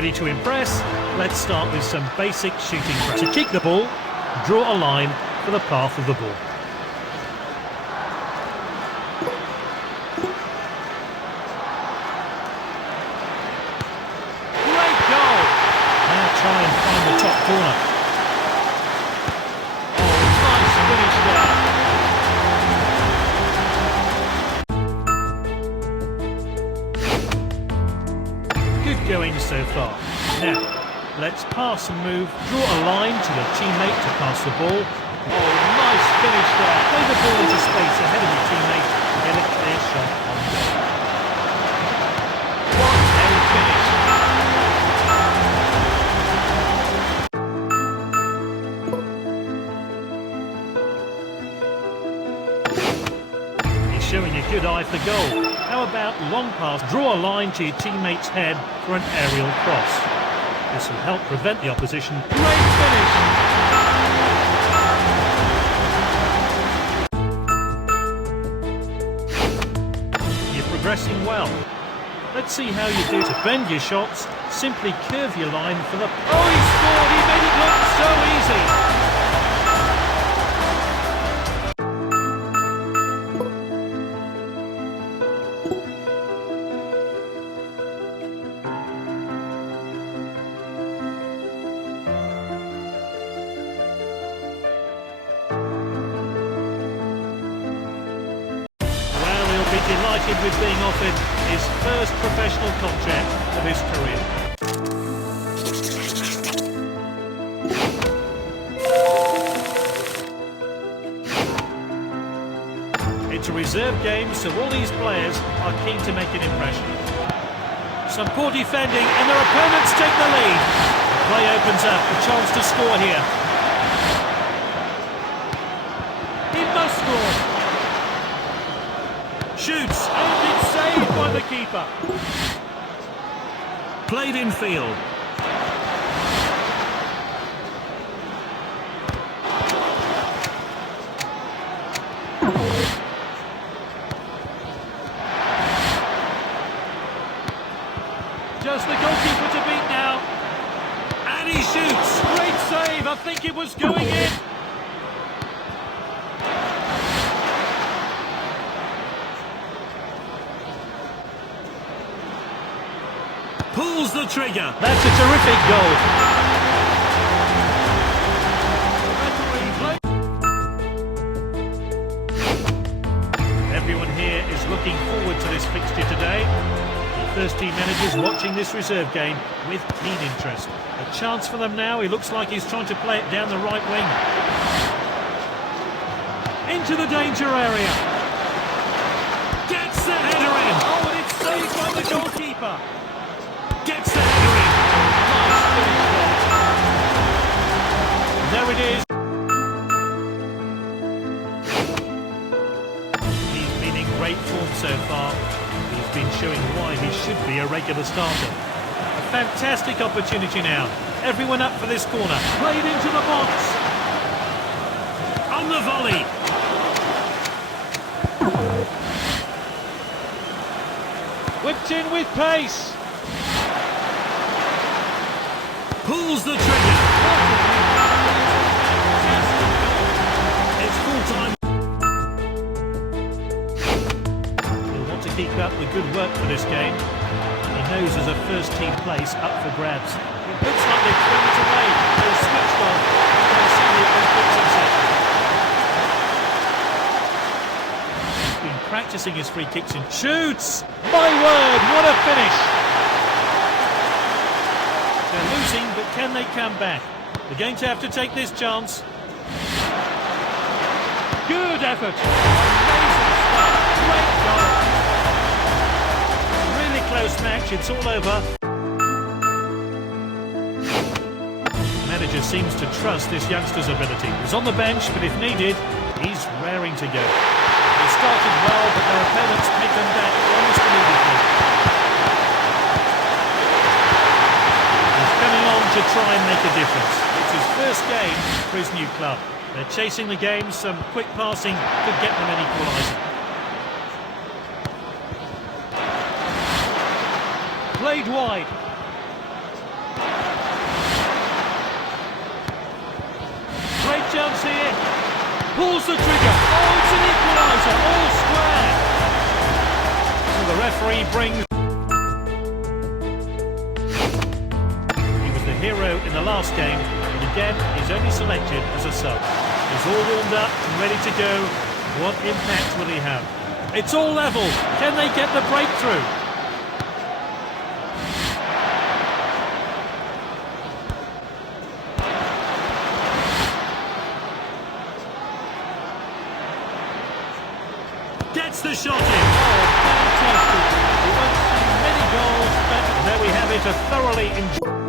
Ready to impress? Let's start with some basic shooting practice. To kick the ball, draw a line for the path of the ball. Great goal! Now try and find the top corner. Oh, nice finish there. Good going so far. Now, let's pass and move. Draw a line to the teammate to pass the ball. Oh, nice finish there. Play the ball into space ahead of your teammate and get a clear shot on goal. What a finish. He's showing a good eye for goal. How about long pass? Draw a line to your teammate's head for an aerial cross. This will help prevent the opposition. Great finish! You're progressing well. Let's see how you do. To bend your shots, simply curve your line for the... Oh, he scored! He made it look so easy! Delighted with being offered his first professional contract of his career. It's a reserve game, so all these players are keen to make an impression. Some poor defending, and their opponents take the lead. The play opens up, a chance to score here. He must score. Shoots, and it's saved by the keeper. Played in field. Just the goalkeeper to beat now. And he shoots. Great save. I think it was going in. Pulls the trigger. That's a terrific goal. Everyone here is looking forward to this fixture today. The first team managers watching this reserve game with keen interest. A chance for them now. He looks like he's trying to play it down the right wing. Into the danger area. Gets the header in. Oh, and it's saved by the goalkeeper. Gets the header in. Nice finish there. There it is. He's been in great form so far. He's been showing why he should be a regular starter. A fantastic opportunity now. Everyone up for this corner. Played into the box. On the volley. Whipped in with pace. Pulls the trigger. It's full time. He'll want to keep up the good work for this game. He knows there's a first team place up for grabs. It looks like they've thrown it away. They've switched on. He's been practicing his free kicks and shoots. My word, what a finish! They're losing, but can they come back? They're going to have to take this chance. Good effort. Amazing start. Great goal. Really close match. It's all over. The manager seems to trust this youngster's ability. He's on the bench, but if needed, he's raring to go. They started well, but their opponents take them back almost immediately. To try and make a difference. It's his first game for his new club. They're chasing the game. Some quick passing could get them an equaliser. Played wide. the referee brings... He was the hero in the last game, and again, he's only selected as a sub. He's all warmed up and ready to go. What impact will he have? It's all level. Can they get the breakthrough? Gets the shot in. Oh, fantastic. We won't see many goals, but there we have it, a thoroughly enjoyable...